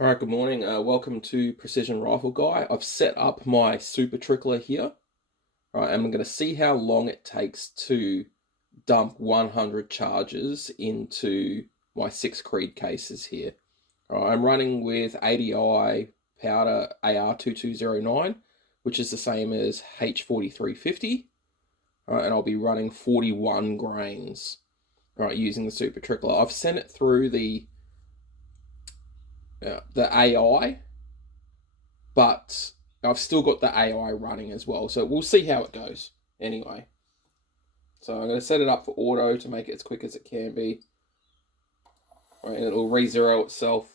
All right, good morning. Welcome to Precision Rifle Guy. I've set up my Super Trickler here. All right, and I'm going to see how long it takes to dump 100 charges into my 6 Creed cases here. All right, I'm running with ADI powder AR2209, which is the same as H4350. All right, and I'll be running 41 grains. All right, using the Super Trickler. I've sent it through the AI, but I've still got the AI running as well. So we'll see how it goes anyway. So I'm going to set it up for auto to make it as quick as it can be. Right, and it'll re-zero itself.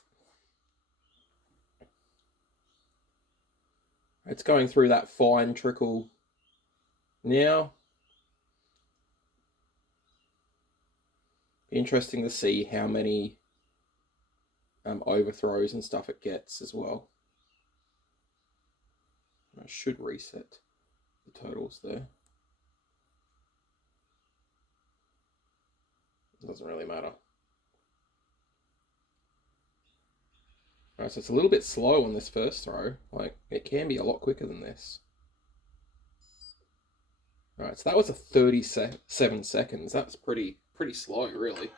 It's going through that fine trickle now. Be interesting to see how many overthrows and stuff it gets as well. I should reset the totals there. It doesn't really matter. Alright, so it's a little bit slow on this first throw. Like, it can be a lot quicker than this. Alright, so that was a 37 seconds. That's pretty slow, really.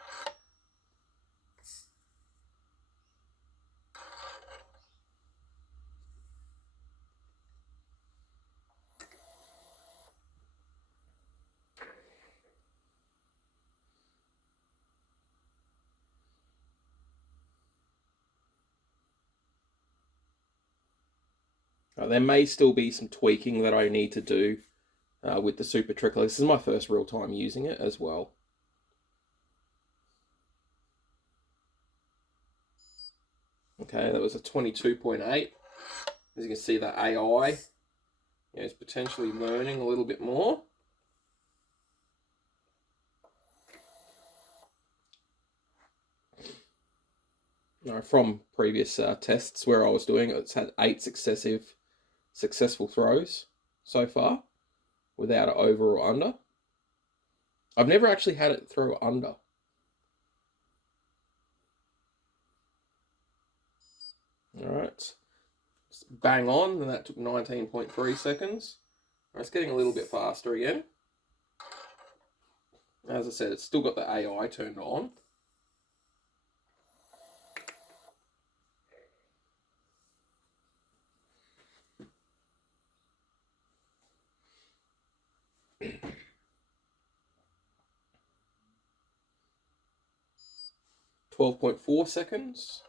There may still be some tweaking that I need to do with the Super Trickler. This is my first real time using it as well. Okay, that was a 22.8. As you can see, the AI is potentially learning a little bit more. From previous tests where I was doing it, it's had 8 successful throws so far without an over or under. I've never actually had it throw under. Alright, just bang on, and that took 19.3 seconds. It's getting a little bit faster again. As I said, it's still got the AI turned on. .4 seconds.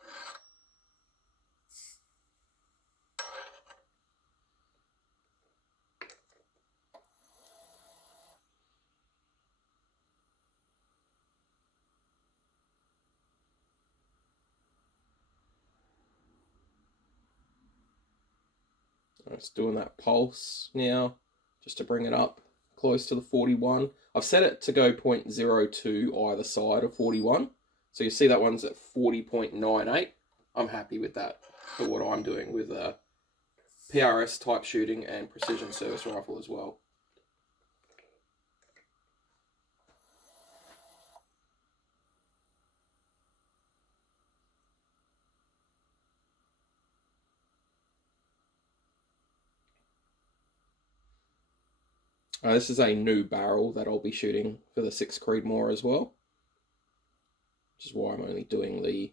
It's doing that pulse now, just to bring it up close to the 41. I've set it to go 0.02 either side of 41. So you see that one's at 40.98. I'm happy with that for what I'm doing with PRS type shooting and precision service rifle as well. This is a new barrel that I'll be shooting for the 6 Creedmoor as well, which is why I'm only doing the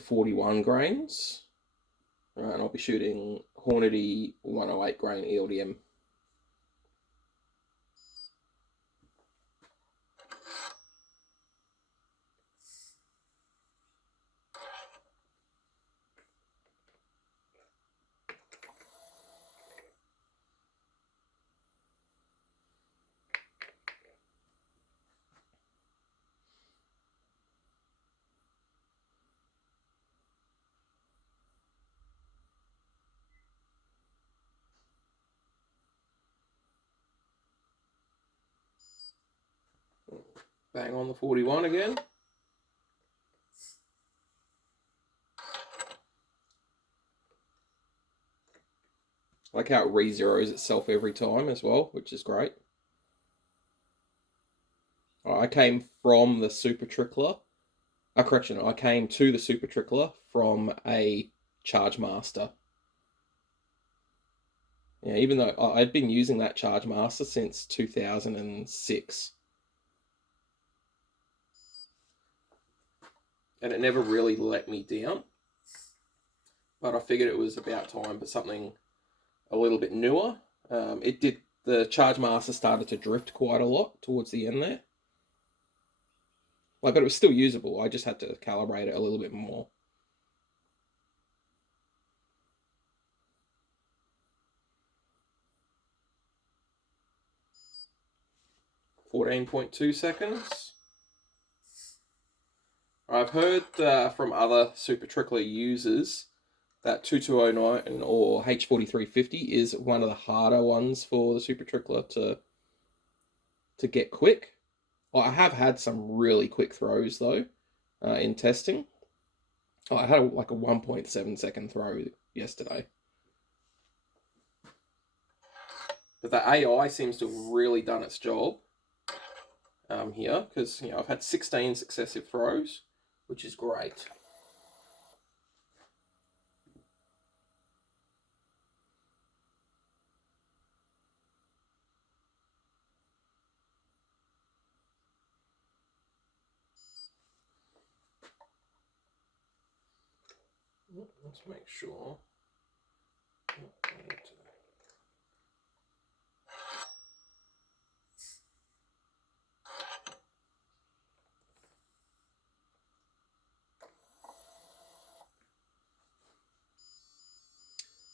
41 grains. And I'll be shooting Hornady 108 grain ELDM. Bang on the 41 again. I like how it re-zeros itself every time as well, which is great. I came from the Super Trickler correction, I came to the Super Trickler from a Charge Master. Yeah, even though I'd been using that Charge Master since 2006. And it never really let me down. But I figured it was about time for something a little bit newer. The Charge Master started to drift quite a lot towards the end there. But it was still usable. I just had to calibrate it a little bit more. .2 seconds. I've heard from other Super Trickler users that 2209 or H4350 is one of the harder ones for the Super Trickler to get quick. Well, I have had some really quick throws though in testing. I had like a 1.7 second throw yesterday. But the AI seems to have really done its job here, because I've had 16 successive throws, which is great. Let's make sure.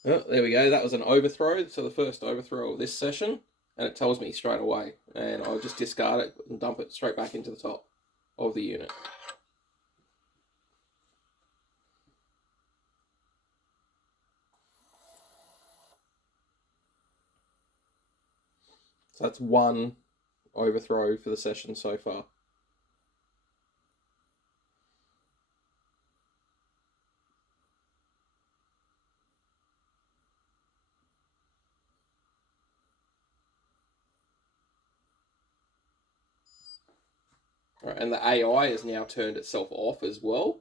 Oh, there we go. That was an overthrow. So the first overthrow of this session, and it tells me straight away. And I'll just discard it and dump it straight back into the top of the unit. So that's one overthrow for the session so far. Right, and the AI has now turned itself off as well.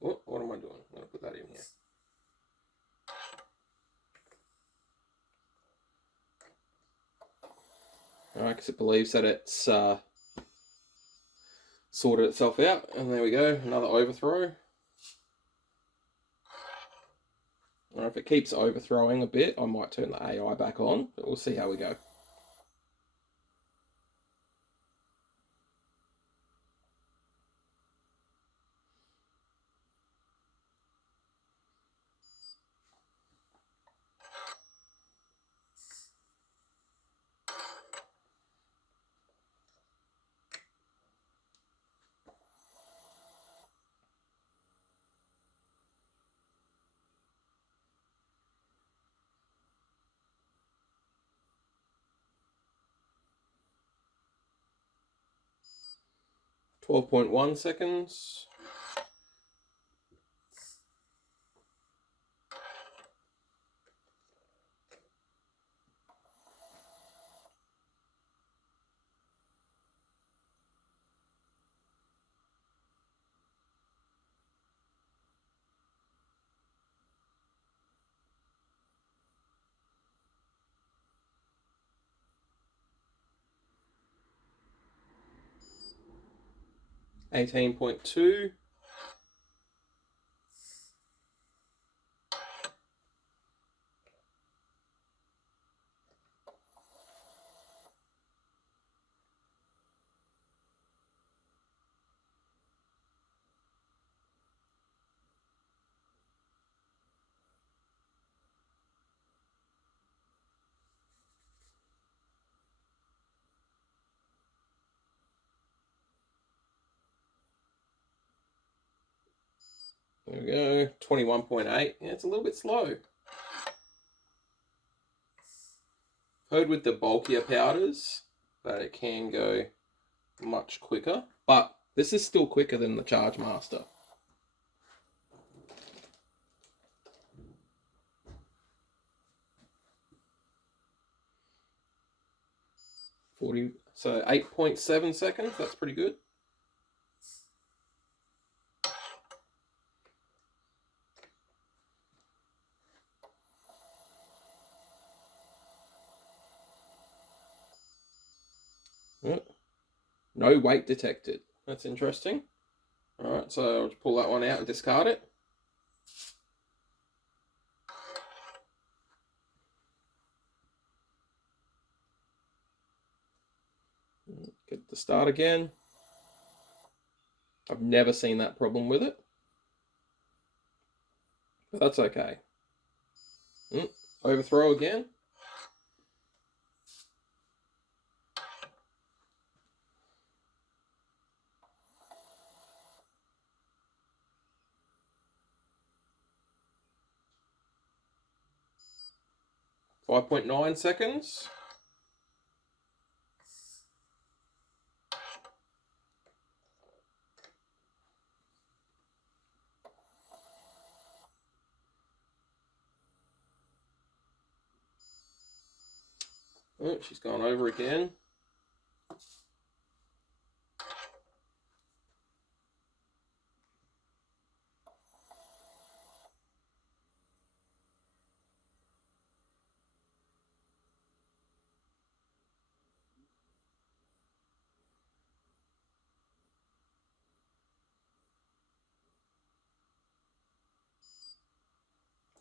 What am I doing? I'm going to put that in here. Alright, because it believes that it's sorted itself out. And there we go, another overthrow. Or if it keeps overthrowing a bit, I might turn the AI back on, but we'll see how we go. .1 seconds. .2. 'There we go, 21.8. Yeah, it's a little bit slow. Heard with the bulkier powders that it can go much quicker, but this is still quicker than the Charge Master. So 8.7 seconds, that's pretty good. Oh, no weight detected. That's interesting. Alright, so I'll just pull that one out and discard it. Get the start again. I've never seen that problem with it, but that's okay. Overthrow again. .9 seconds. Oh, she's gone over again.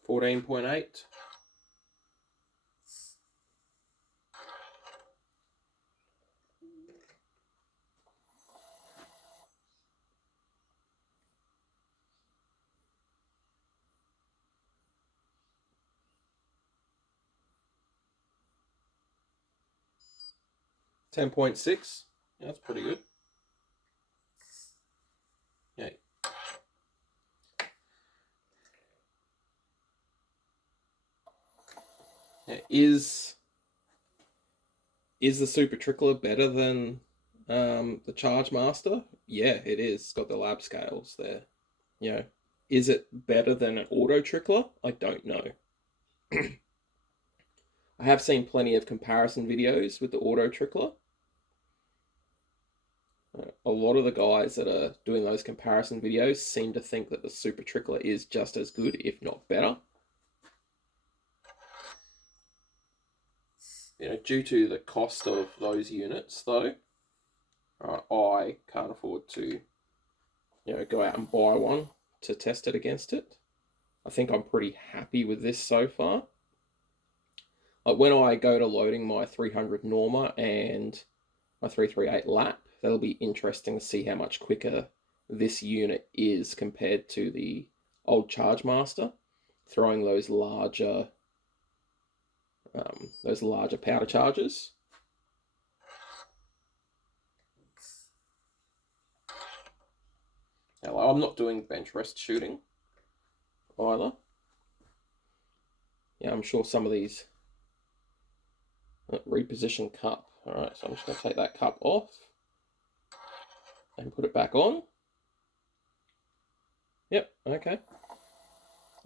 $14.8. $10.6. Yeah, that's pretty good. Yeah. Yeah. Is the Super Trickler better than the Charge Master? Yeah, it is. It's got the lab scales there. You know, is it better than an Auto Trickler? I don't know. I have seen plenty of comparison videos with the Auto Trickler. A lot of the guys that are doing those comparison videos seem to think that the Super Trickler is just as good, if not better. You know, due to the cost of those units, though, I can't afford to, go out and buy one to test it against it. I think I'm pretty happy with this so far. Like when I go to loading my 300 Norma and my 338 lap, that'll be interesting to see how much quicker this unit is compared to the old Charge Master, throwing those larger powder charges. Now, I'm not doing bench rest shooting either. Yeah, I'm sure some of these reposition cup. All right, so I'm just going to take that cup off and put it back on. Yep, okay.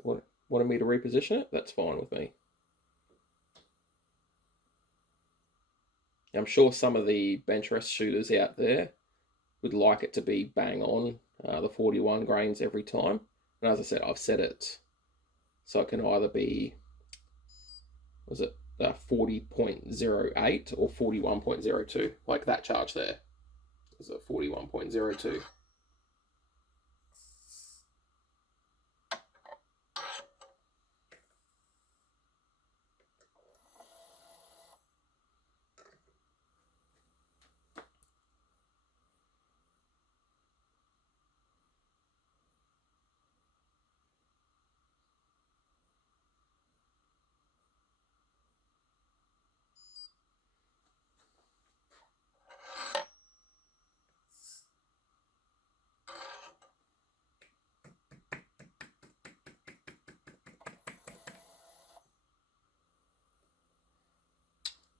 Wanted me to reposition it? That's fine with me. I'm sure some of the bench rest shooters out there would like it to be bang on the 41 grains every time. And as I said, I've set it so it can either be, was it 40.08 or 41.02, like that charge there is a 41.02.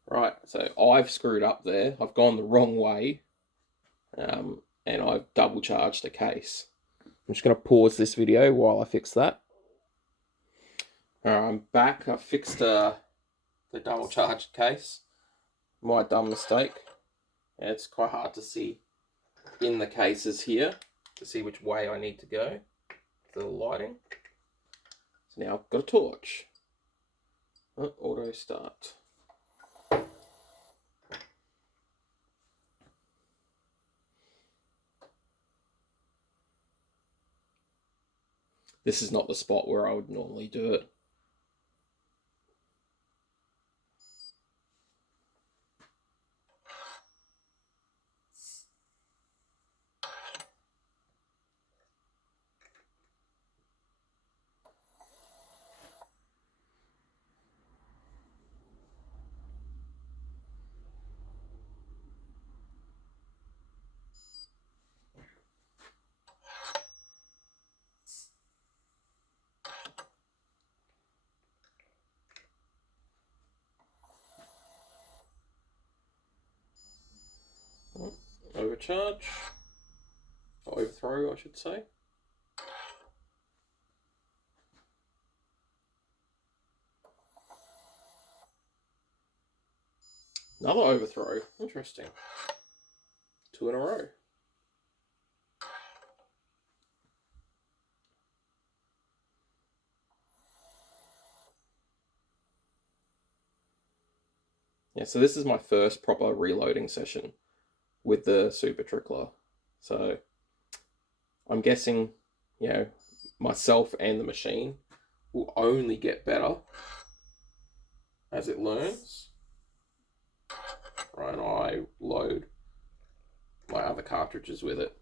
Right, so I've screwed up there. I've gone the wrong way, and I've double charged a case. I'm just going to pause this video while I fix that. Alright, I'm back. I fixed the double charged case. My dumb mistake. Yeah, it's quite hard to see in the cases here to see which way I need to go for the lighting. So now I've got a torch. Auto start. this is not the spot where I would normally do it. Overcharge, or overthrow, I should say. Another overthrow, interesting. 2 in a row. Yeah, so this is my first proper reloading session with the Super Trickler. So I'm guessing, you know, myself and the machine will only get better as it learns. Right, and I load my other cartridges with it.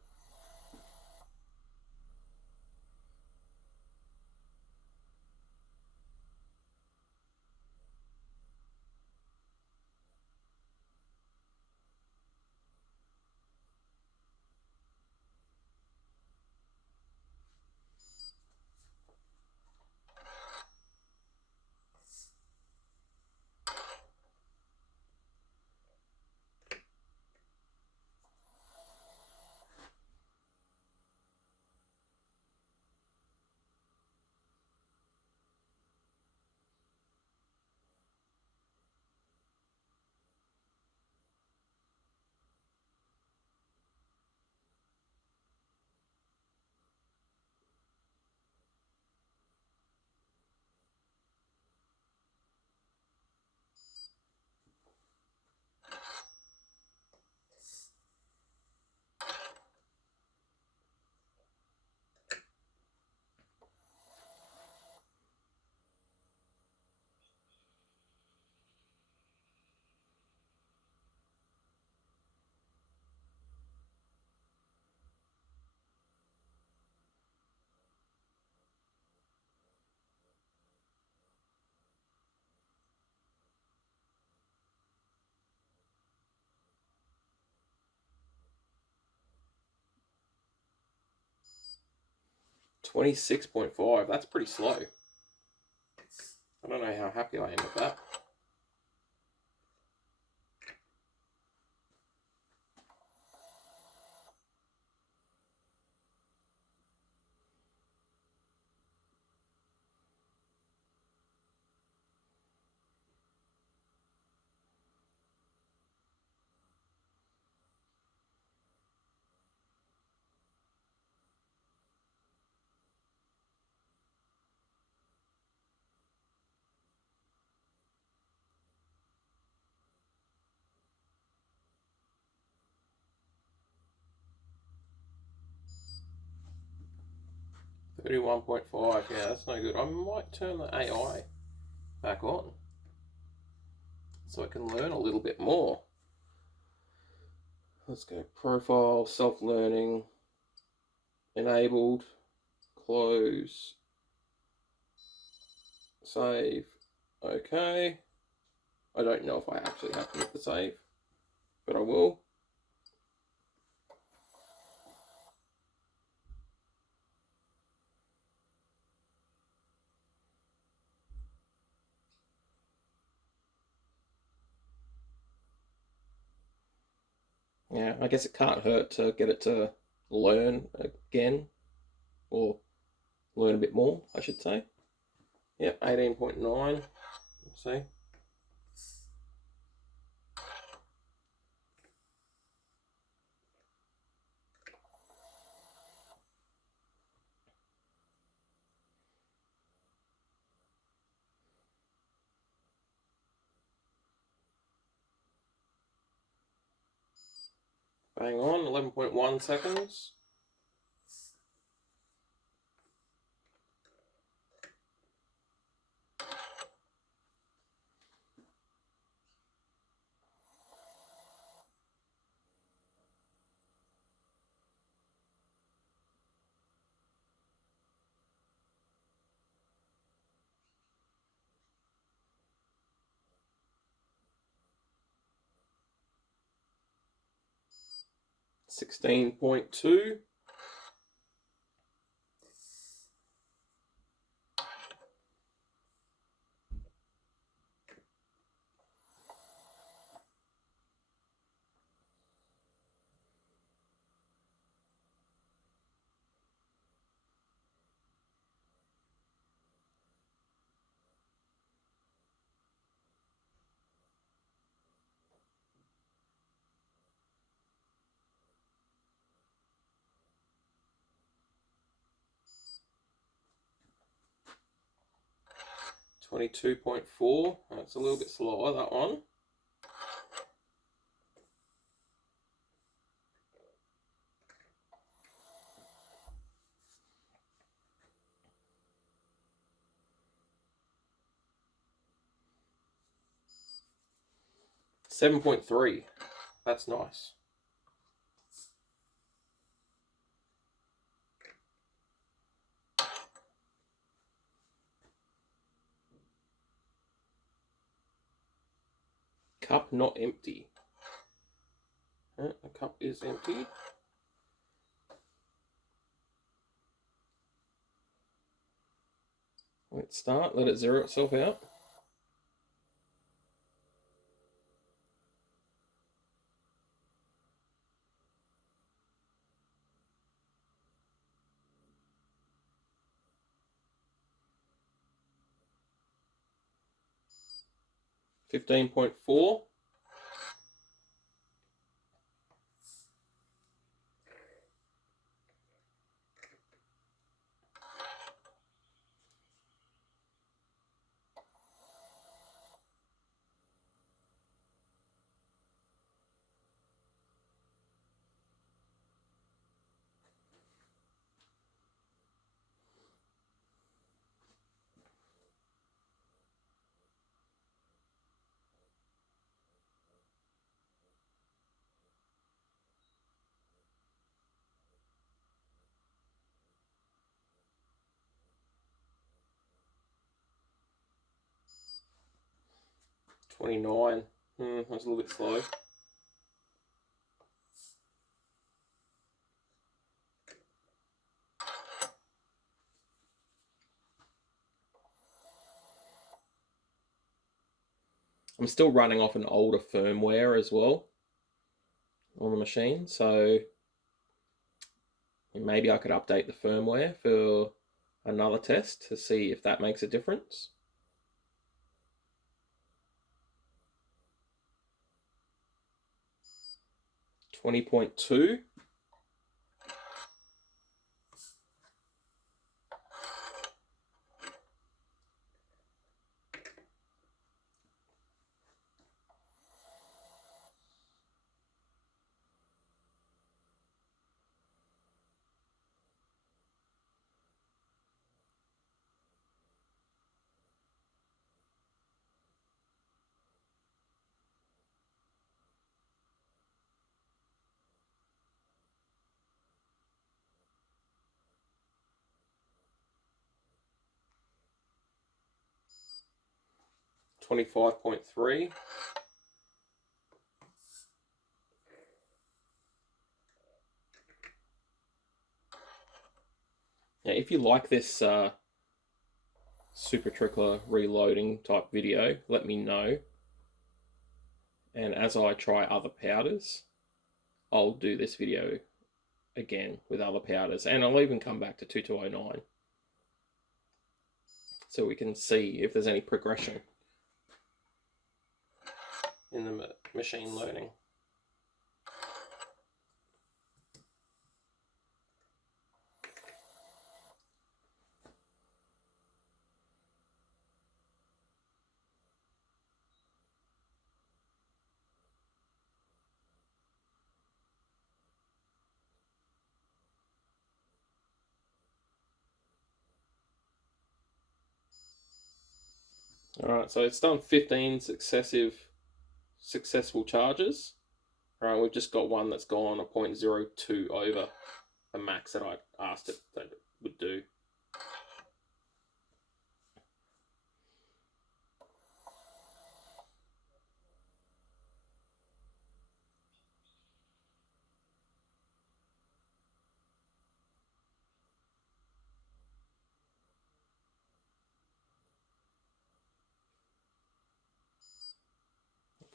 $26.5, that's pretty slow. I don't know how happy I am with that. $31.5, yeah, that's no good. I might turn the AI back on so I can learn a little bit more. Let's go profile, self-learning, enabled, close, save, okay. I don't know if I actually have to hit the save, but I will. Yeah, I guess it can't hurt to get it to learn again, or learn a bit more, I should say. Yep, 18.9, let's see. Bang on, 11.1 seconds. 16.2. 22.4. That's a little bit slower, that one. $7.3. That's nice. Cup not empty. The cup is empty. Let's start. Let it zero itself out. $15.4. $29. That's a little bit slow. I'm still running off an older firmware as well on the machine, so maybe I could update the firmware for another test to see if that makes a difference. $20.2. $25.3. Now, if you like this Super Trickler reloading type video, let me know. And as I try other powders, I'll do this video again with other powders, and I'll even come back to 2209 so we can see if there's any progression in the machine learning. Alright, so it's done 15 successful charges. Alright, we've just got one that's gone a 0.02 over the max that I asked it that it would do.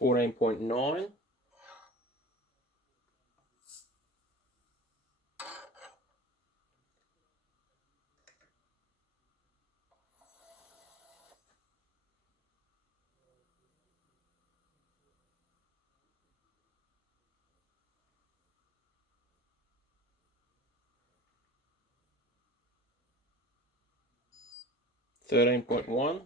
14.9. $13.1.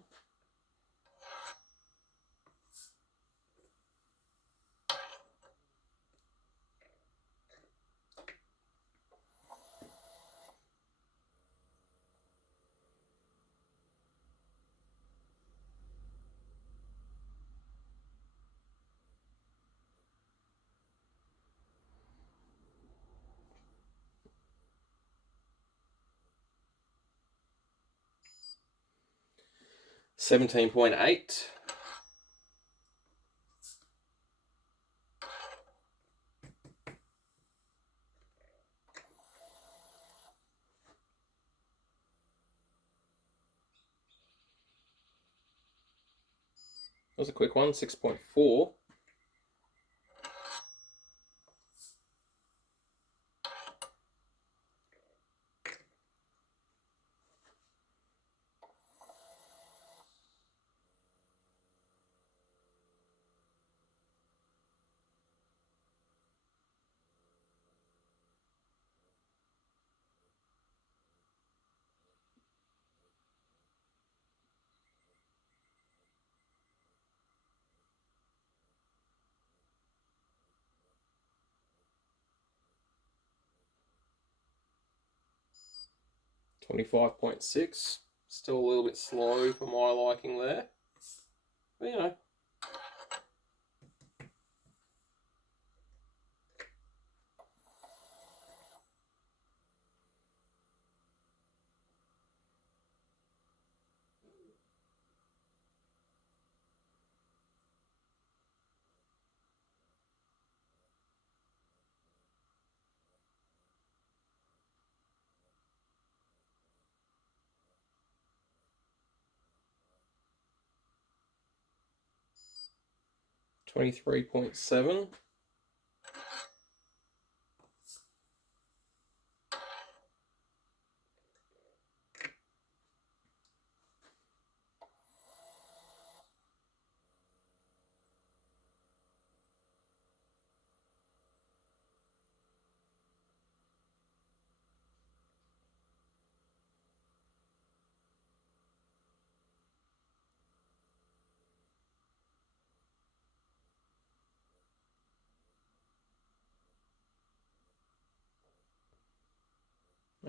$17.8. That was a quick one. 6.4. $25.6. Still a little bit slow for my liking there. But you know. $23.7.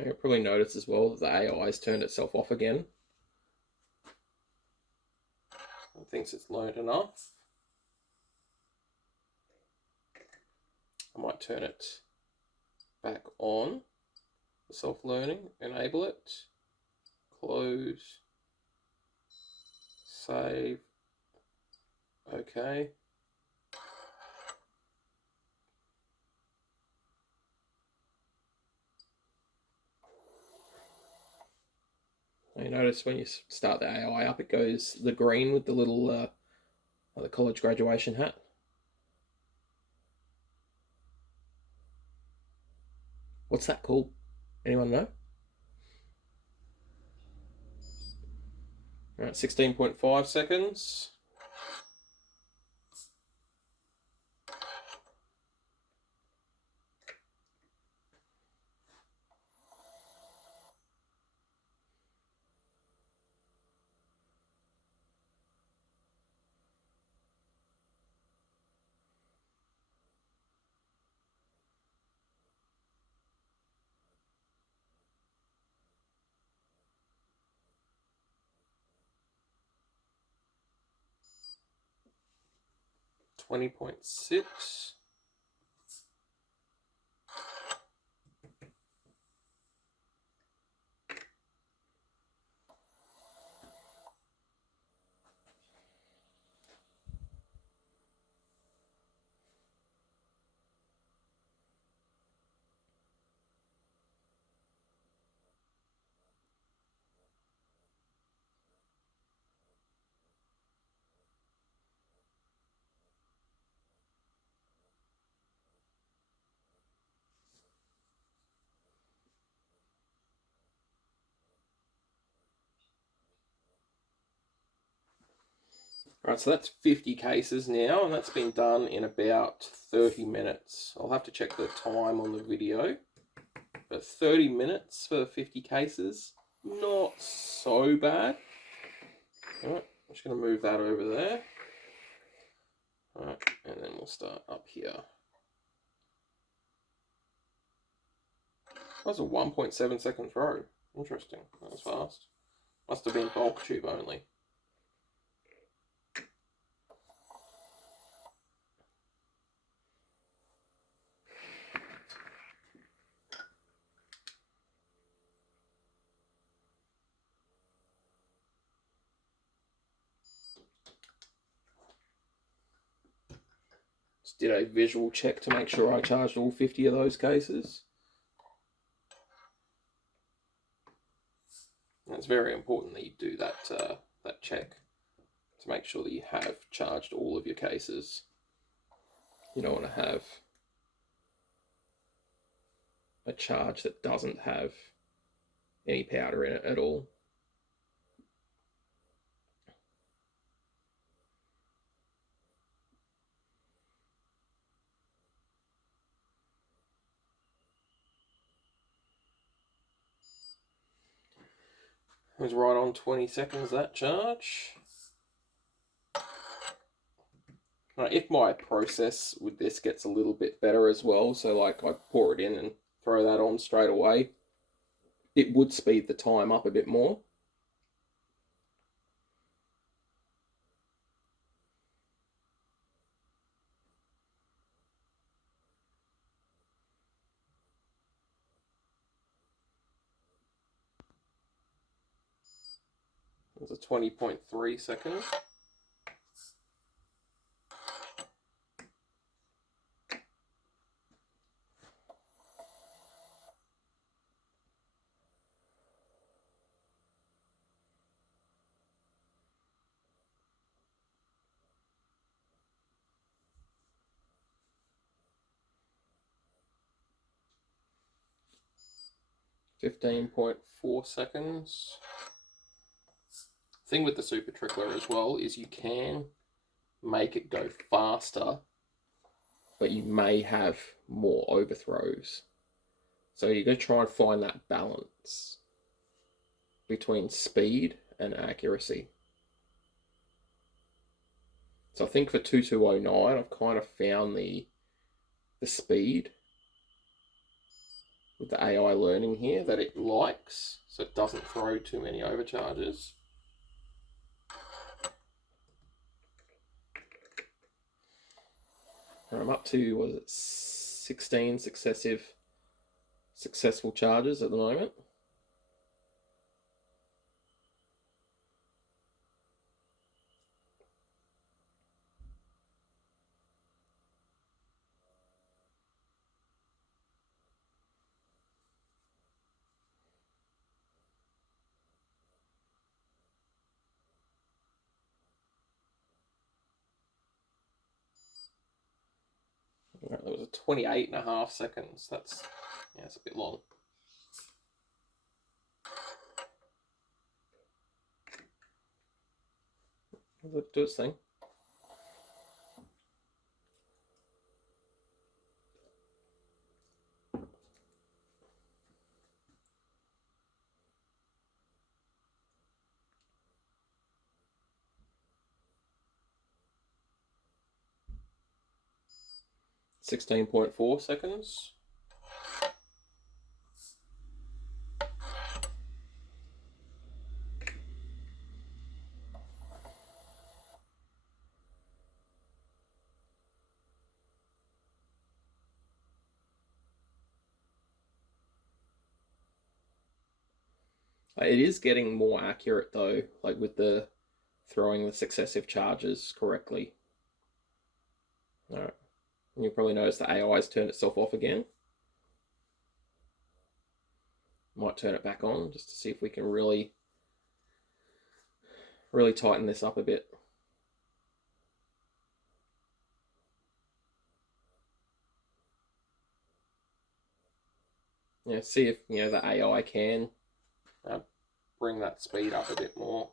You'll probably notice as well that the AI has turned itself off again. It thinks it's learned enough. I might turn it back on, self-learning, enable it, close, save, okay. You notice when you start the AI up, it goes the green with the little the college graduation hat. What's that called? Anyone know? All right, 16.5 seconds. $20.6. Right, so that's 50 cases now, and that's been done in about 30 minutes. I'll have to check the time on the video, but 30 minutes for 50 cases, not so bad. All right, I'm just going to move that over there. All right, and then we'll start up here. That was a 1.7 second throw. Interesting, that was fast. Must have been bulk tube only. Just did a visual check to make sure I charged all 50 of those cases. And it's very important that you do that check to make sure that you have charged all of your cases. You don't want to have a charge that doesn't have any powder in it at all. It was right on 20 seconds, that charge. Now, if my process with this gets a little bit better as well, so like I pour it in and throw that on straight away, it would speed the time up a bit more. It was a 20.3 seconds. .4 seconds. Thing with the Super Trickler as well is you can make it go faster, but you may have more overthrows. So you're going to try and find that balance between speed and accuracy. So I think for 2209, I've kind of found the speed with the AI learning here that it likes, so it doesn't throw too many overcharges. And I'm up to, what is it, 16 successful charges at the moment. Right, that was a 28.5 seconds. That's a bit long. Does it do its thing? .4 seconds. It is getting more accurate though, like with the throwing the successive charges correctly. All right. And you'll probably notice the AI has turned itself off again. Might turn it back on just to see if we can really tighten this up a bit. Yeah, see if the AI can bring that speed up a bit more.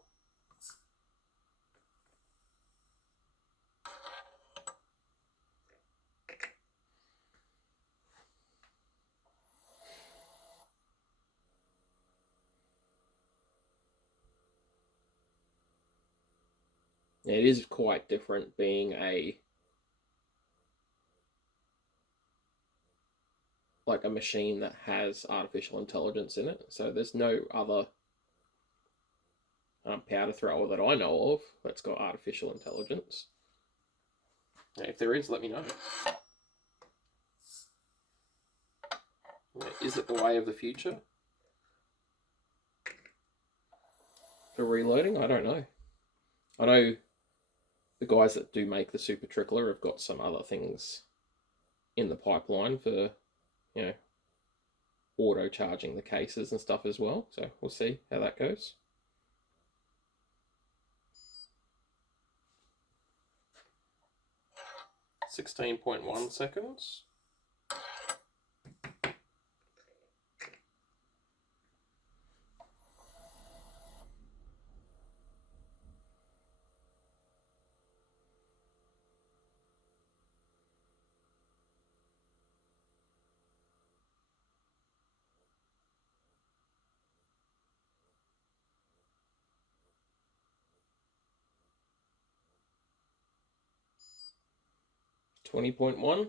It is quite different being like a machine that has artificial intelligence in it. So there's no other powder thrower that I know of that's got artificial intelligence. If there is, let me know. Is it the way of the future for reloading? I don't know. I know the guys that do make the Super Trickler have got some other things in the pipeline for, auto charging the cases and stuff as well. So we'll see how that goes. $16.1 seconds. $20.1.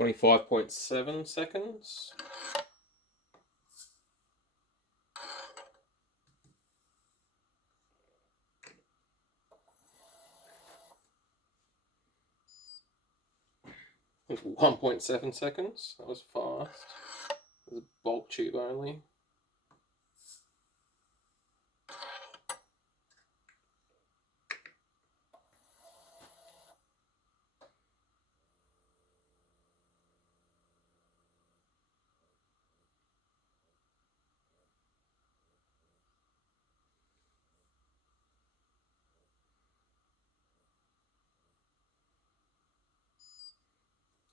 $25.7 seconds. It was 1.7 seconds. That was fast. It was a bulk tube only.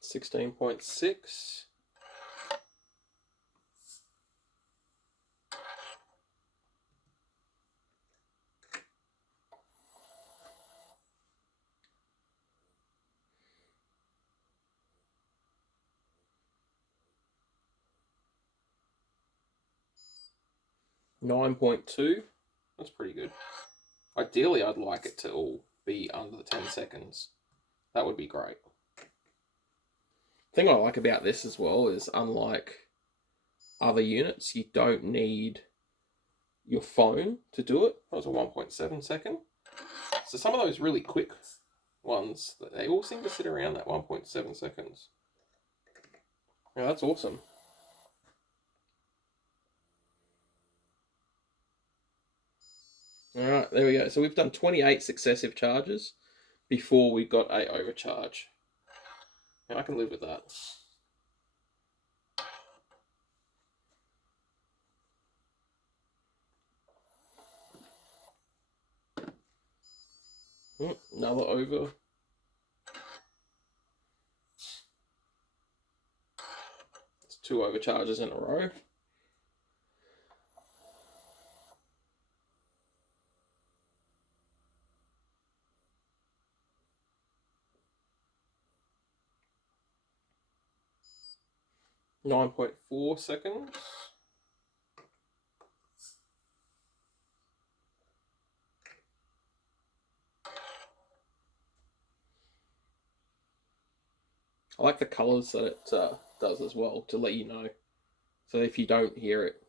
$16.6. $9.2. That's pretty good. Ideally, I'd like it to all be under the 10 seconds. That would be great. The thing I like about this as well is, unlike other units, you don't need your phone to do it. That was a 1.7 second. So some of those really quick ones, they all seem to sit around that 1.7 seconds. Yeah, that's awesome. All right, there we go. So we've done 28 successive charges before we got a overcharge. Now I can live with that. Another over. It's 2 overcharges in a row. $9.4 seconds. I like the colours that it does as well, to let you know So if you don't hear it,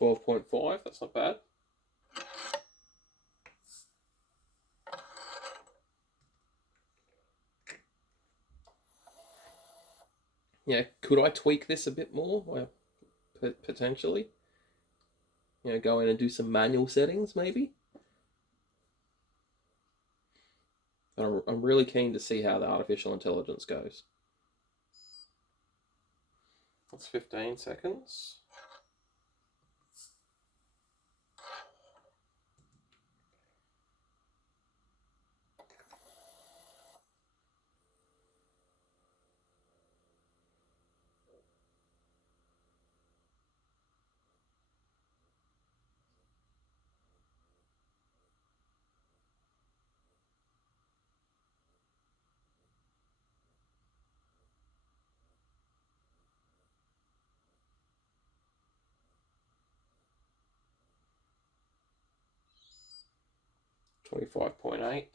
12.5, that's not bad. Yeah, could I tweak this a bit more? Well, potentially. You know, go in and do some manual settings, maybe. But I'm really keen to see how the artificial intelligence goes. That's 15 seconds. $25.8.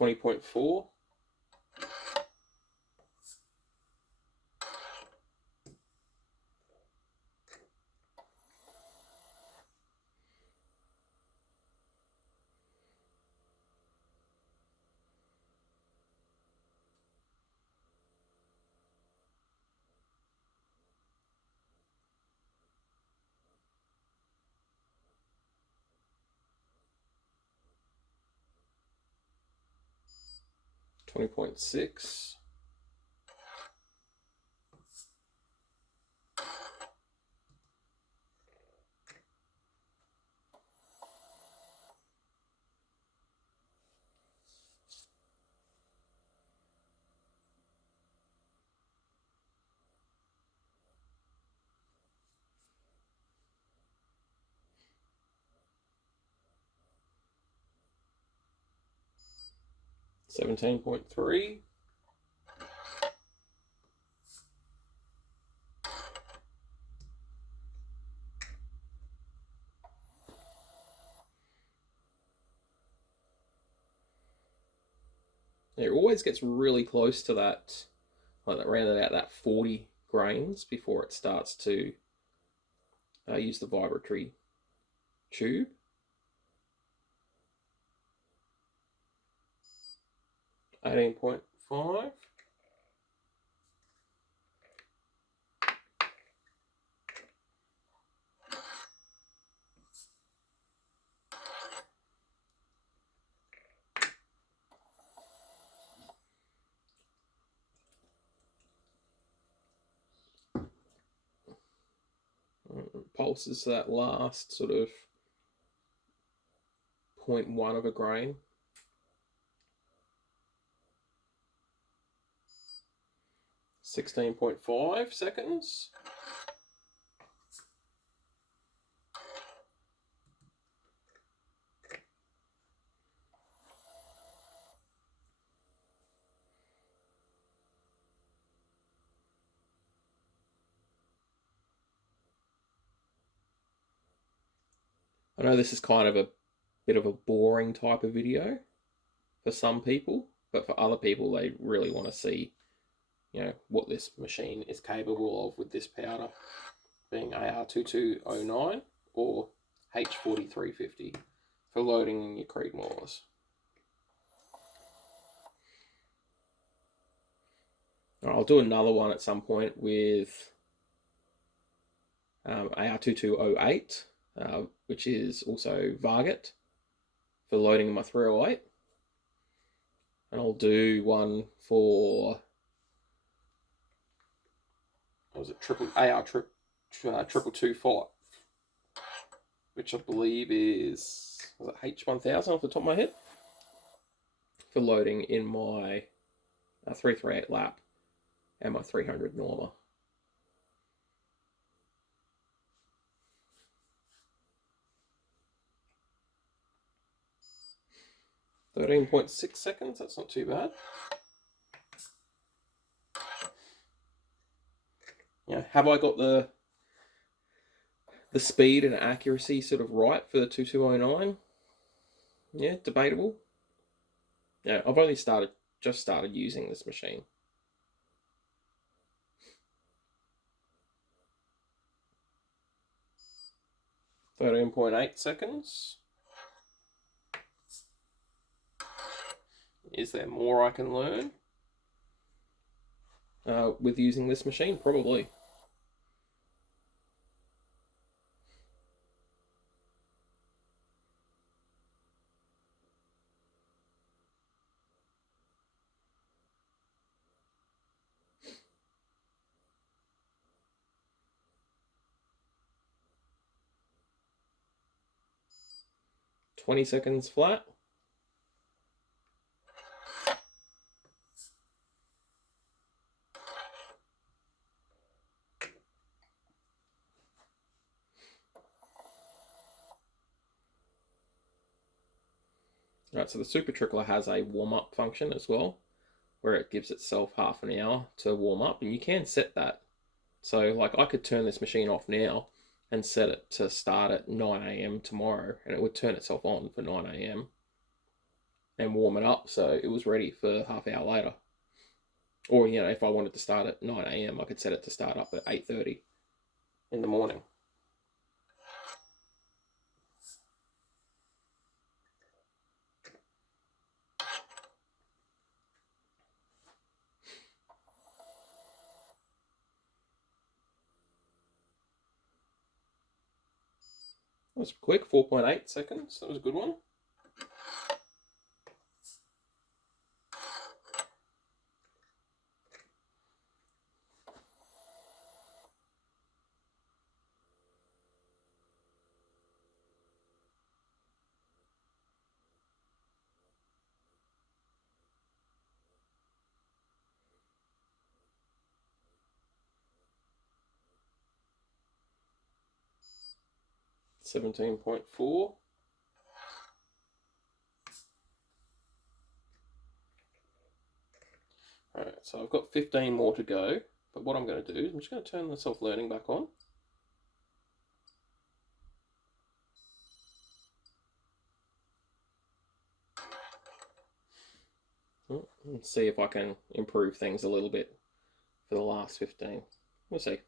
$20.4. $20.6. $17.3. It always gets really close to that, like around about that 40 grains before it starts to use the vibratory tube. 18.5. Pulses that last sort of 0.1 of a grain. 16.5 seconds. I know this is kind of a bit of a boring type of video for some people, but for other people, they really want to see, you know, what this machine is capable of with this powder, being AR2209 or H4350 for loading your Creedmoors. I'll do another one at some point with AR2208, which is also Varget for loading my 308. And I'll do one for, what was it, AR2225, which I believe is was it H1000 off the top of my head, for loading in my 338 lap and my 300 norma. .6 seconds, that's not too bad. Yeah, have I got the speed and accuracy sort of right for the 2209? Yeah, debatable. Yeah, I've only just started using this machine. .8 seconds. Is there more I can learn with using this machine? Probably. .20 seconds flat. Right, so the Super Trickler has a warm-up function as well, where it gives itself half an hour to warm up, and you can set that. So, like, I could turn this machine off now and set it to start at 9 a.m. tomorrow, and it would turn itself on for 9 a.m. and warm it up so it was ready for half hour later. Or, you know, if I wanted to start at 9 a.m., I could set it to start up at 8:30 in the morning. That was quick, 4.8 seconds. That was a good one. .4. Alright, so I've got 15 more to go, but what I'm going to do is I'm just going to turn the self-learning back on. And see if I can improve things a little bit for the last 15. We'll see.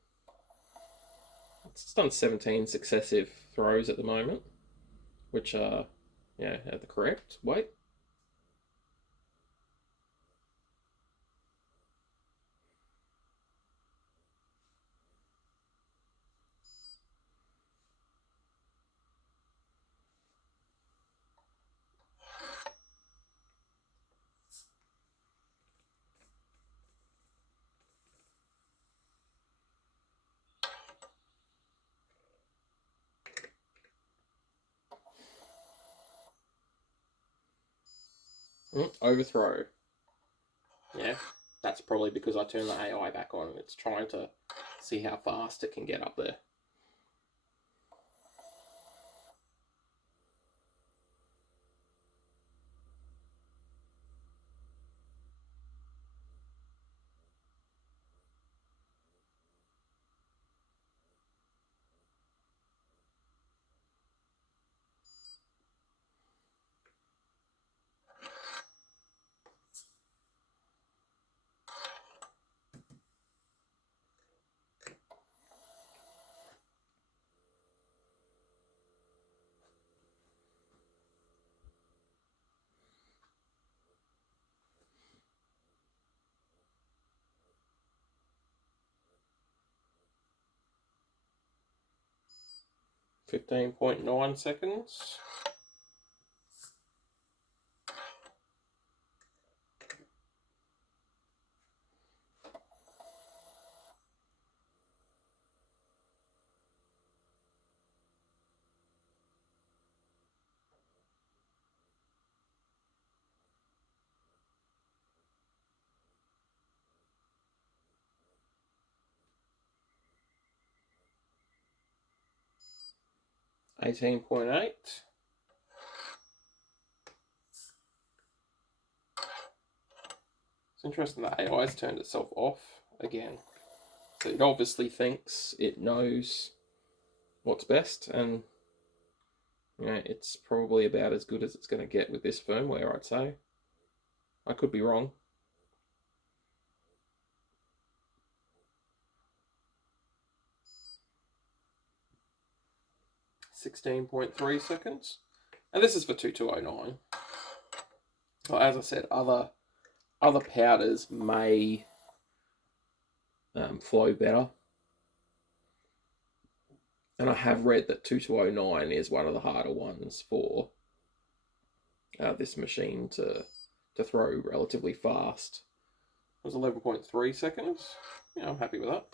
It's done 17 successive throws at the moment, which are, yeah, at the correct weight. Overthrow. Yeah, that's probably because I turned the AI back on and it's trying to see how fast it can get up there. .9 seconds. 18.8. It's interesting that AI's turned itself off again. So it obviously thinks it knows what's best, and you know, it's probably about as good as it's going to get with this firmware, I'd say. I could be wrong. .3 seconds. And this is for 2209. Well, as I said, other powders may flow better. And I have read that 2209 is one of the harder ones for this machine to throw relatively fast. It was 11.3 seconds. Yeah, I'm happy with that.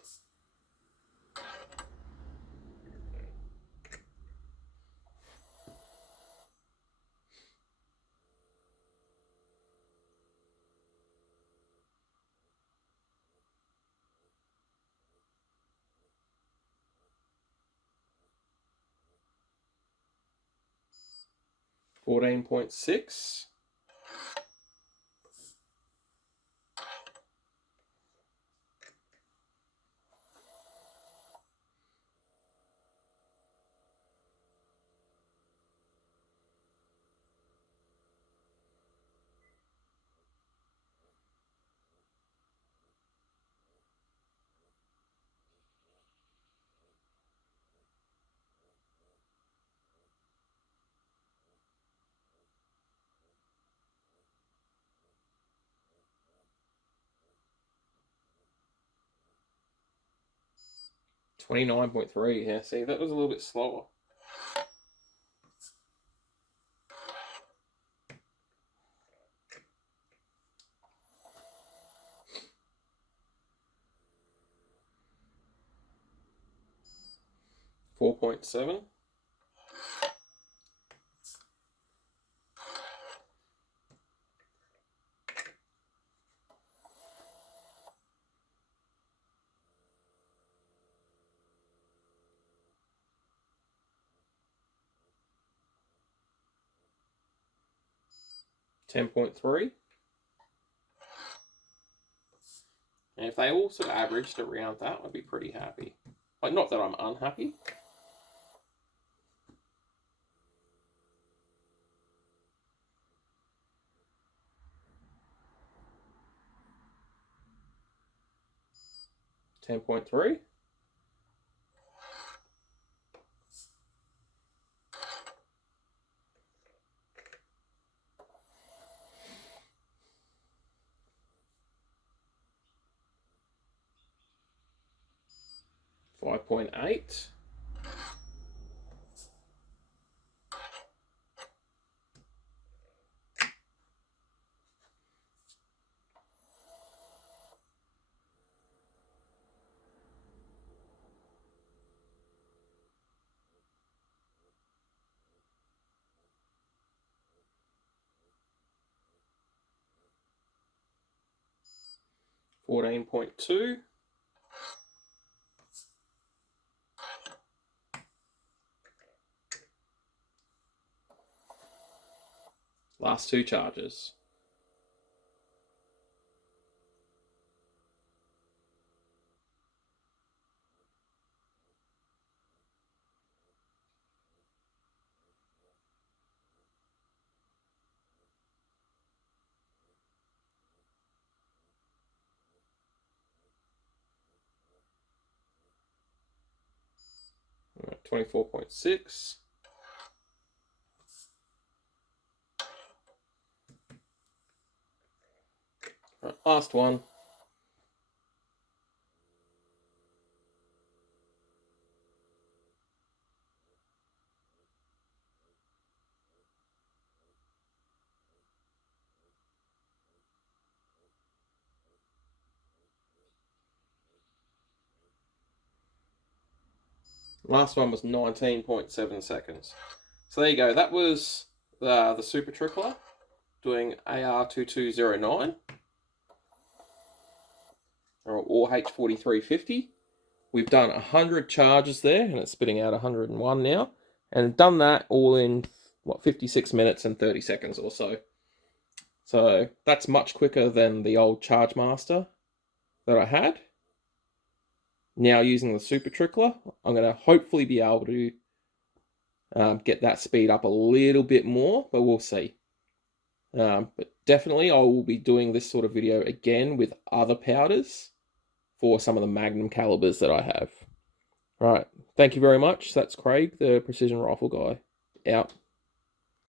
.6. 29.3. Yeah, see, that was a little bit slower. .7. .3. And if they all sort of averaged around that, I'd be pretty happy. Like, not that I'm unhappy. .3. 5.8. 14.2. Last two charges. All right, 24.6. Right, last one. Last one was 19.7 seconds. So there you go. That was the Super Trickler doing AR2209 or H4350. We've done 100 charges there, and it's spitting out 101 now. And done that all in, what, 56 minutes and 30 seconds or so. So that's much quicker than the old Charge Master that I had. Now using the Super Trickler, I'm going to hopefully be able to get that speed up a little bit more, but we'll see. But definitely I will be doing this sort of video again with other powders for some of the Magnum calibers that I have. All right, thank you very much. That's Craig, the Precision Rifle Guy, out.